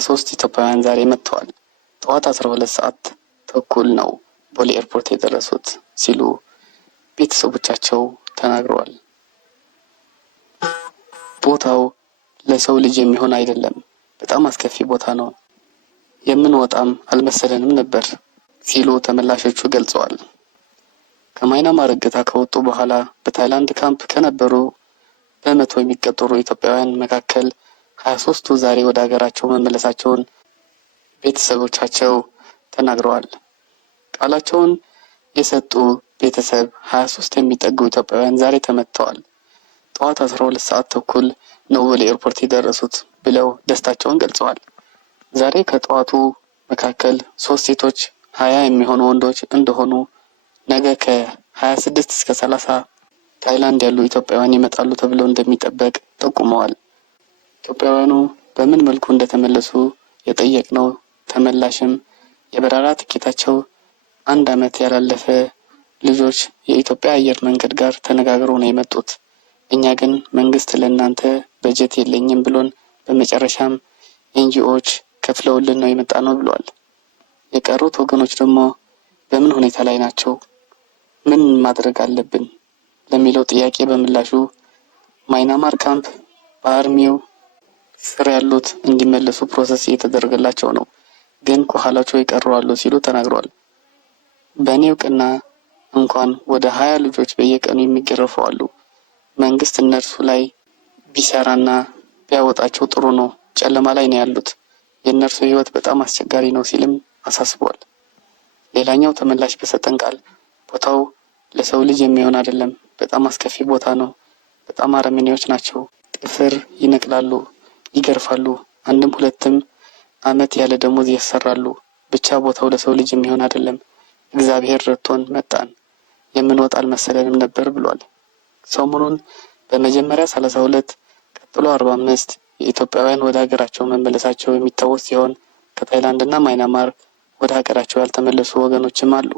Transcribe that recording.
23 ኢትዮጵያውያን ዛሬ መጥተዋል። ጠዋት 12 ሰዓት ተኩል ነው ቦሌ ኤርፖርት የደረሱት ሲሉ ቤተሰቦቻቸው ተናግረዋል። ቦታው ለሰው ልጅ የሚሆን አይደለም፣ በጣም አስከፊ ቦታ ነው። የምንወጣም አልመሰለንም ነበር ሲሉ ተመላሾቹ ገልጸዋል። ከማይናማር እገታ ከወጡ በኋላ በታይላንድ ካምፕ ከነበሩ በመቶ የሚቆጠሩ ኢትዮጵያውያን መካከል 23ቱ ዛሬ ወደ ሀገራቸው መመለሳቸውን ቤተሰቦቻቸው ተናግረዋል። ቃላቸውን የሰጡ ቤተሰብ 23 የሚጠጉ ኢትዮጵያውያን ዛሬ ተመተዋል። ጠዋት 12 ሰዓት ተኩል ነው ቦሌ ኤርፖርት የደረሱት ብለው ደስታቸውን ገልጸዋል። ዛሬ ከጠዋቱ መካከል 3 ሴቶች 20 የሚሆኑ ወንዶች እንደሆኑ ነገ ከ26 እስከ 30 ታይላንድ ያሉ ኢትዮጵያውያን ይመጣሉ ተብለው እንደሚጠበቅ ጠቁመዋል። ኢትዮጵያውያኑ በምን መልኩ እንደተመለሱ የጠየቅነው ተመላሽም የበረራ ትኬታቸው 1 ዓመት ያላለፈ ልጆች የኢትዮጵያ አየር መንገድ ጋር ተነጋግረው ነው የመጡት። እኛ ግን መንግስት ለእናንተ በጀት የለኝም ብሎን በመጨረሻም ኤንጂኦዎች ከፍለውልን ነው የመጣ ነው ብለዋል። የቀሩት ወገኖች ደግሞ በምን ሁኔታ ላይ ናቸው? ምን ማድረግ አለብን ለሚለው ጥያቄ በምላሹ ማይናማር ካምፕ በአርሚው ስር ያሉት እንዲመለሱ ፕሮሰስ እየተደረገላቸው ነው፣ ግን ከኋላቸው የቀሩ አሉ ሲሉ ተናግረዋል። በእኔ እውቅና እንኳን ወደ 20 ልጆች በየቀኑ የሚገረፉ አሉ። መንግስት እነርሱ ላይ ቢሰራና ቢያወጣቸው ጥሩ ነው። ጨለማ ላይ ነው ያሉት። የእነርሱ ህይወት በጣም አስቸጋሪ ነው ሲልም አሳስቧል። ሌላኛው ተመላሽ በሰጠን ቃል ቦታው ለሰው ልጅ የሚሆን አይደለም፣ በጣም አስከፊ ቦታ ነው። በጣም አረመኔዎች ናቸው። ጥፍር ይነቅላሉ፣ ይገርፋሉ፣ 1ም 2ም ዓመት ያለ ደሞዝ ያሰራሉ። ብቻ ቦታው ለሰው ልጅ የሚሆን አይደለም። እግዚአብሔር ረድቶን መጣን። የምንወጣ አልመሰለንም ነበር ብሏል። ሰሞኑን በመጀመሪያ 32 ቀጥሎ 45 የኢትዮጵያውያን ወደ ሀገራቸው መመለሳቸው የሚታወስ ሲሆን ከታይላንድና ማይናማር ወደ ሀገራቸው ያልተመለሱ ወገኖችም አሉ።